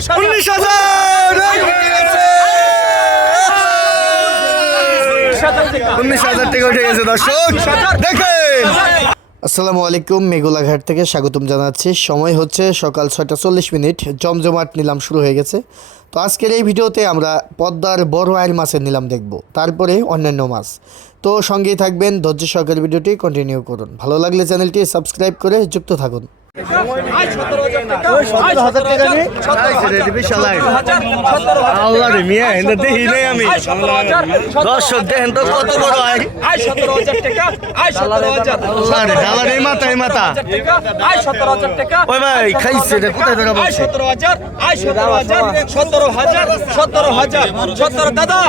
উনিশ হাজার। উনিশ হাজার টাকা। উঠে গেছে দর্শক। দেখেন। আসসালামু আলাইকুম মেঘুলাঘাট থেকে স্বাগতম জানাচ্ছি। সময় হচ্ছে সকাল ছয়টা চল্লিশ মিনিট। জমজমাট নিলাম শুরু হয়ে গেছে। তো আজকের এই ভিডিওতে আমরা পদ্মার বড় আয়ের মাছের নিলাম দেখব। তারপরে অন্যান্য মাছ। তো সঙ্গেই থাকবেন ধৈর্য সহকারে ভিডিওটি কন্টিনিউ করুন। ভালো লাগলে চ্যানেলটি সাবস্ক্রাইব করে যুক্ত থাকুন। আল্লাহ রে মিয়া এনে দেখি নাই আমি। দর্শক দেখেন তো কত বড় আয়। আল্লাহ রে ডালা রে মাথা এই মাথা ওই ভাই খাইছে রে কোথায় টাকা বলছে সতেরো হাজার সতেরো হাজার সতেরো হাজার সতেরো হাজার সতেরো দাদা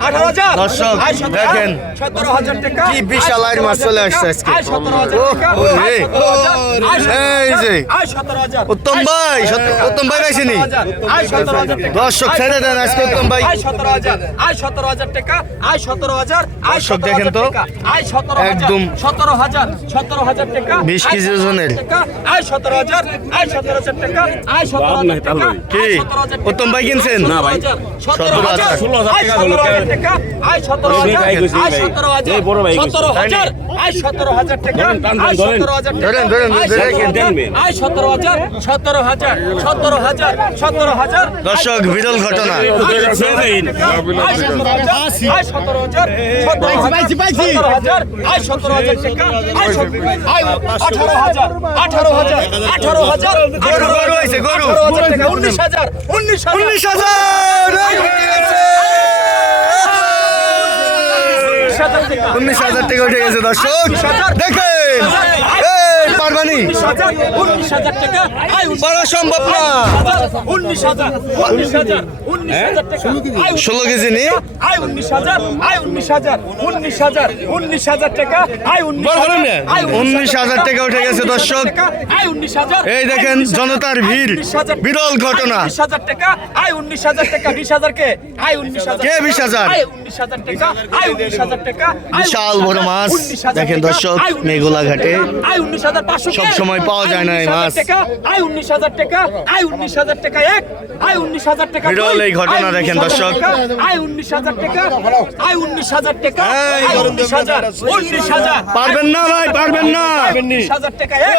আঠারো হাজার দর্শক, দেখেন। সতেরো হাজার টাকা। কি বিশাল আয়ের মাছ চলে আসছে আজকে। আয়। আয় আয় এই উত্তম ভাই উত্তম ভাই পাইছেনি আয় সতেরো হাজার টাকা দর্শক ছেড়ে দেন আজকে উত্তম ভাই আয় সতেরো হাজার আয় সতেরো হাজার টাকা আয় সতেরো হাজার দর্শক দেখেন তো। টাকা আয় সতেরো হাজার একদম। সতেরো হাজার সতেরো হাজার টাকা 20 কেজি ওজনের। আয় সতেরো হাজার আয় সতেরো হাজার টাকা আয় সতেরো হাজার টাকা কি? আয় সতেরো হাজার টাকা, উত্তম ভাই কিনছেন? না ভাই সতেরো হাজার ষোলো আয় সতেরো হাজার টাকা আয় সতেরো হাজার আয় সতেরো হাজার সতেরো হাজার আয় সতেরো হাজার টাকা আয় সতেরো হাজার টাকা ধরেন, ধরেন, ধরেন, আয় সতেরো হাজার সতেরো হাজার সতেরো হাজার সতেরো হাজার। দর্শক বিরল ঘটনা। উনিশ হাজার উনিশ হাজার। উনিশ হাজার উনিশ হাজার টাকা। উঠে গেছে দর্শক। দেখেন। পারবানি? পারা সম্ভব না। ষোলো কেজি নি? উনিশ হাজার হাজার হাজার উনিশ হাজার টাকা উনিশ হাজার টাকা উঠে গেছে, দর্শক। এই দেখেন, জনতার ভিড়। বিরল ঘটনা। হাজার টাকা উনিশ হাজার টাকা বিশ হাজার? কে উনিশ হাজার হাজার বিশাল বড় মাছ। দেখেন দর্শক, মেঘলা ঘাটে। উনিশ হাজার সব? সময় পাওয়া যায় না এই মাছ। টাকা, আয় উনিশ হাজার টাকা আয় উনিশ হাজার টাকা এক আয় উনিশ হাজার টাকা বিরল এই ঘটনা দেখেন 19,000 দর্শক। আয় উনিশ হাজার টাকা আয় উনিশ হাজার টাকা উনিশ হাজার উনিশ হাজার পারবেন না ভাই পারবেন না উনিশ হাজার টাকা এক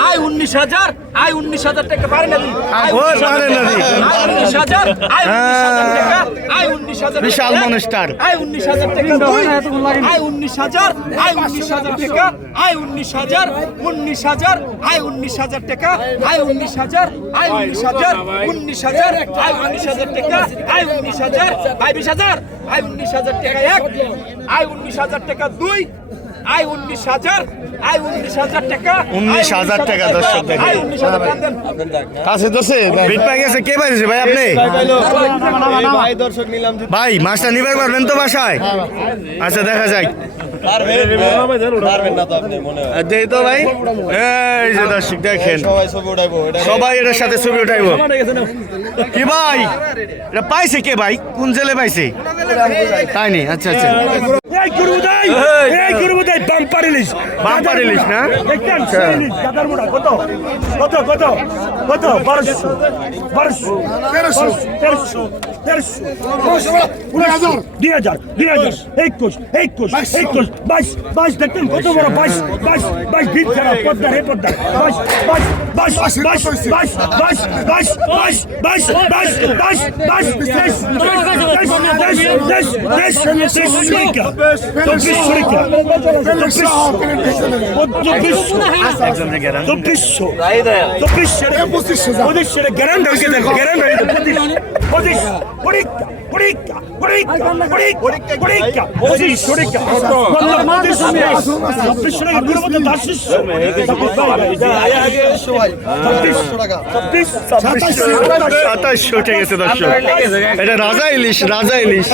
আয় উনিশ হাজার আয় উনিশ হাজার আয় উনিশ হাজার টাকা পারে না উনিশ পারে না দিই। আয় উনিশ হাজার আয় উনিশ হাজার টাকা আয় উনিশ হাজার টাকা বিশাল এক। মানুষটার। আয় উনিশ হাজার টাকা আয় উনিশ হাজার আয় উনিশ হাজার টাকা আয় উনিশ হাজার উনিশ হাজার আয় উনিশ হাজার টাকা আয় উনিশ হাজার আয় উনিশ হাজার উনিশ হাজার আয় উনিশ হাজার টাকা আয় উনিশ হাজার আয় বিশ হাজার আয় উনিশ হাজার টাকা এক আয় উনিশ হাজার টাকা দুই আয় উনিশ হাজার আয় উনিশ হাজার টাকা উনিশ হাজার টাকা দর্শক দেখেন। কাছে দোষে পাই গেছে কে পাইছে ভাই আপনি? ভাই দর্শক নিলাম ভাই মাছটা নিবার পারবেন তো বাসায়। আচ্ছা দেখা যাক। দেখেন। সবাই এটার সাথে ছবি উঠাইব। কি ভাই? এটা পাইছে কে ভাই? কোন জেলে পাইছে? তাই নি? আচ্ছা আচ্ছা। এই গরু দেই এই গরু দেই বাম্পার ইলিশ বাম্পার ইলিশ না? সেই ইলিশ গাদার মোড়া কত কত কত কত বারোশো বারোশো তেরোশো তেরোশো তেরোশো দুই হাজার দুই হাজার একুশ একুশ একুশ বাইশ বাইশ দেখতেন কত বড় বাইশ বাইশ বাইশ ভিড় ছাড়া পদ্মা হে পদ্মা বাইশ বাইশ বাইশ বাইশ বাইশ বাইশ ঠিক আছে দর্শক। এটা রাজা ইলিশ রাজা ইলিশ।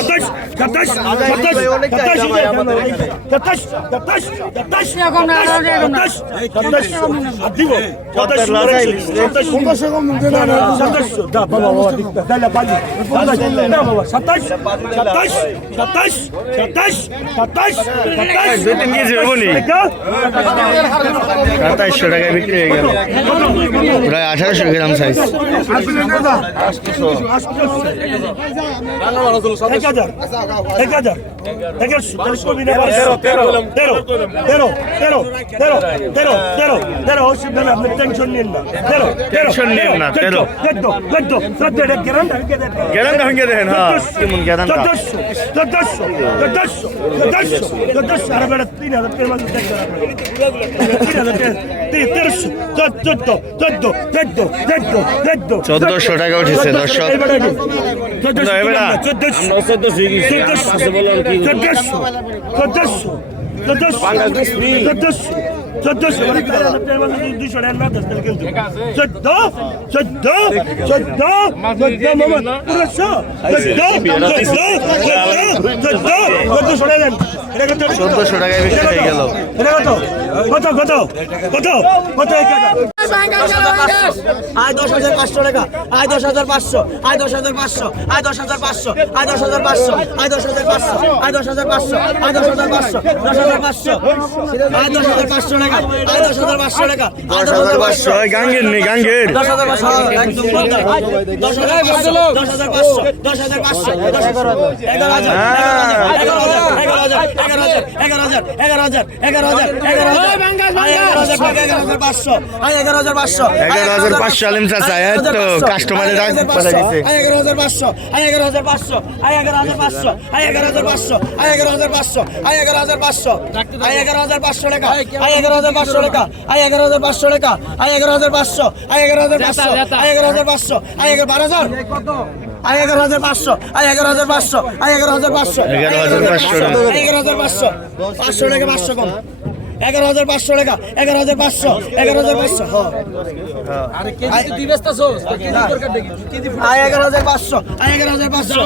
সাতাইশশো টাকায় বিক্রি হয়ে গেল প্রায় আঠারোশো গ্রাম সাইজ আঠারোশো এক হাজার এগারোশো তেরোশো কবি তেরো। তেরো। তেরো। তেরো। তেরো। তেরো। তেরো। তেরো। তেরো অসুবিধা নেই আপনি টেনশন নিন না। তেরো। Tension নিন না, তেরো। চোদ্দ। চোদ্দ। চোদ্দ এটা গ্যারান্টা ভেঙে দেখেন হ্যাঁ। কেমন গ্যারান্টা চোদ্দশো। চোদ্দশো। চোদ্দশো। চোদ্দশো। চোদ্দশো। আর বেড়া তিন হাজার তিন হাজার তিন হাজার তেরোশো। চোদ্দ চোদ্দ। চোদ্দ চোদ্দ চোদ্দ চোদ্দশো টাকা উঠেছে দর্শক। চোদ্দশো? চোদ্দশো। চোদ্দশো চোদ্দশো চোদ্দশো চোদ্দশো দুশো টাকা না দশ টাকা কিন্তু চোদ্দ চোদ্দ চোদ্দ চোদ্দ মামা পুরোশো চোদ্দ চোদ্দ চোদ্দ চোদ্দশো টাকা দেন কত? চোদ্দশো টাকায় বিক্রি হয়ে গেল এটা কত কত কত কত আয় দশ হাজার পাঁচশো টাকা আয় দশ হাজার পাঁচশো আয় দশ হাজার পাঁচশো আয় দশ হাজার পাঁচশো আয় দশ হাজার পাঁচশো আয় দশ হাজার পাঁচশো আয় দশ হাজার পাঁচশো আয় দশ হাজার পাঁচশো দশ হাজার পাঁচশো আয় দশ হাজার পাঁচশো টাকা আয় দশ হাজার পাঁচশো টাকা আয় দশ হাজার পাঁচশো গাঙ্গের নি গাঙ্গের দশ হাজার পাঁচশো দশ হাজার পাঁচশো দশ হাজার পাঁচশো দশ হাজার পাঁচশো দশ হাজার এগারো হাজার এগারো হাজার এগারো হাজার এগারো হাজার এগারো হাজার এগারো হাজার এগারো হাজার আয় এগারো হাজার টাকা এগারো হাজার পাঁচশো আয় এগারো হাজার পাঁচশো এগারো হাজার পাঁচশো আলিম চাচা এত কাস্টমারের রাগ পাঠা দিছে এগারো হাজার পাঁচশো এগারো হাজার পাঁচশো এগারো হাজার পাঁচশো আয় এগারো হাজার পাঁচশো এগারো হাজার পাঁচশো এগারো হাজার পাঁচশো এগারো হাজার পাঁচশো টাকা এগারো হাজার পাঁচশো টাকা এগারো হাজার পাঁচশো টাকা এগারো হাজার পাঁচশো আয় এগারো হাজার পাঁচশো এগারো হাজার পাঁচশো আয় এগারো বারো হাজার আয় এগারো হাজার পাঁচশো এগারো হাজার পাঁচশো এগারো হাজার পাঁচশো এগারো হাজার পাঁচশো এগারো হাজার পাঁচশো পাঁচশো টাকা পাঁচশো কম এগারো হাজার পাঁচশো টাকা এগারো হাজার পাঁচশো এগারো হাজার পাঁচশো আয় এগারো হাজার পাঁচশো আয় এগারো হাজার পাঁচশো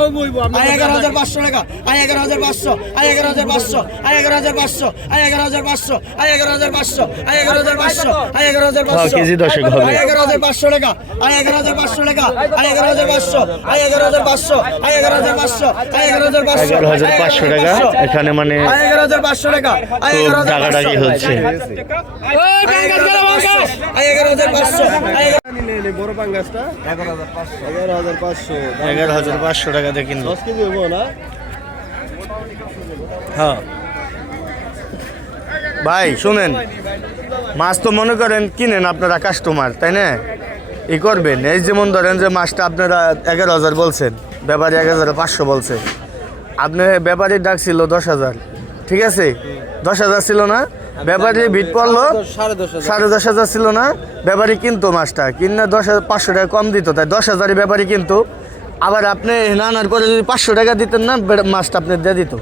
আয় এগারো হাজার পাঁচশো টাকা আয় এগারো হাজার পাঁচশো আয় এগারো হাজার পাঁচশো আয় এগারো হাজার পাঁচশো আয় এগারো হাজার পাঁচশো আয় এগারো হাজার পাঁচশো আয় এগারো হাজার পাঁচশো আয় এগারো হাজার হ্যাঁ, পাঁচশো কেজি দশেক হবে। আয় এগারো হাজার পাঁচশো টাকা আয় এগারো হাজার পাঁচশো টাকা আয় এগারো হাজার পাঁচশো আয় এগারো হাজার পাঁচশো আয় এগারো হাজার পাঁচশো আয় এগারো হাজার পাঁচশো এগারো হাজার পাঁচশো টাকা এখানে মানে আয় এগারো হাজার পাঁচশো টাকা আয় খুব এগারো হাজার ডাকাডাকি হচ্ছে। এগারো হাজার পাঁচশো। টাকা দিয়ে না? হ্যাঁ। ভাই শুনেন মাছ তো মনে করেন কিনেন আপনারা কাস্টমার তাই না? ই করবেন। এই যেমন ধরেন যে মাছটা আপনারা এগারো হাজার বলছেন ব্যাপারী এক হাজার পাঁচশো বলছে। আপনি ব্যাপারীর ডাক ছিল দশ হাজার ঠিক আছে? দশ হাজার ছিল না? ব্যাপারী ভিট পড়ল সাড়ে দশ হাজার। ছিল না ব্যাপারী কিনতো মাছটা। কিনে দশ হাজার পাঁচশো টাকা কম দিত তাই দশ হাজারই ব্যাপারী কিন্তু। আবার আপনি না আনার পরে যদি পাঁচশো টাকা দিতেন না মাছটা আপনি দিয়ে দিত।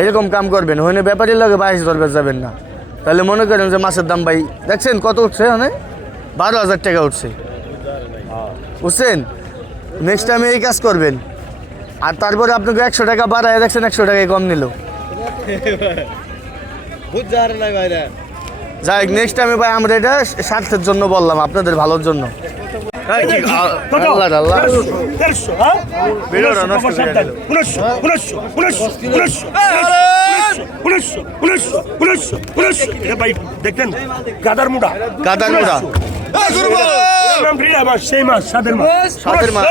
এরকম কাম করবেন হইনে ব্যাপারীর লগে বাইশ ধরবে যাবেন না। তাহলে মনে করেন যে মাছের দাম ভাই দেখছেন কত উঠছে মানে বারো হাজার টাকা উঠছে। বুঝছেন? নেক্সট টাইমে এই কাজ করবেন। আর তারপরে আপনাকে একশো টাকা বাড়ায় দেখছেন একশো টাকায় কম নিল। যাই নেক্সট টাইমে ভাই আমরা এটা স্বার্থের জন্য বললাম আপনাদের ভালোর জন্য। দেখতেন গাদার মুড়া। গাদার মুড়া। সেই সাদের মাছ সাদের মাছ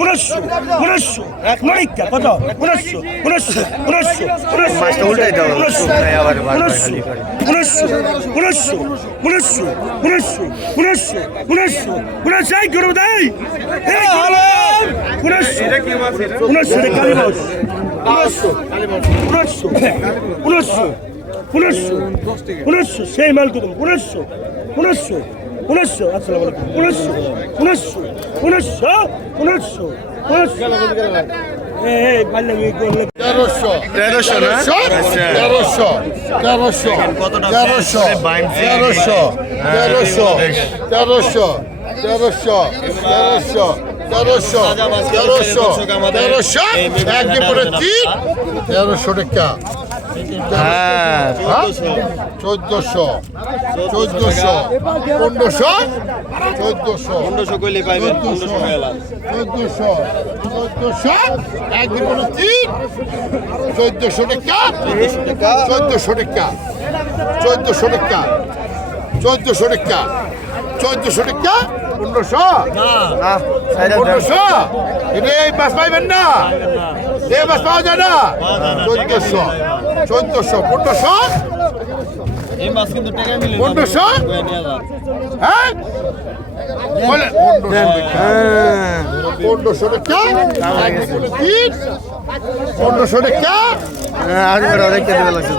উনিশশো উনিশশো নরিকা কত উনিশশো উনিশশো উনিশশো উনিশশো মাছটা উল্টাই দাও, উনিশশো শুকনাই আবার বারবার উনিশশো খালি করে। উনিশশো উনিশশো উনিশশো উনিশশো উনিশশো উনিশশো উনিশশো এই করব তাই উনিশশো উনিশশো রে কালী মাছ উনিশশো উনিশশো উনিশশো উনিশশো উনিশশো সেই মাল কত উনিশশো উনিশশো উনিশশো আসসালামু আলাইকুম উনিশশো উনিশশো উনিশশো উনিশশো তেরোশো। তেরোশো তেরোশো? তেরোশো। তেরোশো। তেরোশো। তেরোশো। তেরোশো। তেরোশো। তেরোশো। তেরোশো। তেরোশো। তেরোশো। একদিন করে তিন। তেরোশো টাকা। হ্যাঁ। চোদ্দশো। চোদ্দশো। পনেরোশো। চোদ্দশো। পনেরোশো কইলে পাইবেন চোদ্দশো। চোদ্দশো। একদিন করে তিন চোদ্দশো টাকা। চোদ্দশো টাকা। চোদ্দশো টাকা। চোদ্দশো টাকা। চোদ্দশো টাকা। পনেরোশো। আহ, সাইডে দেন। পনেরোশো। এটা এই বাস পাইবেন না? এই বাস পাওয়া যায় না। চোদ্দশো। চোদ্দশো পনেরোশো? পনেরোশো? হ্যাঁ? পনেরোশো। টাকা পনেরোশো আর অনেক লাগছে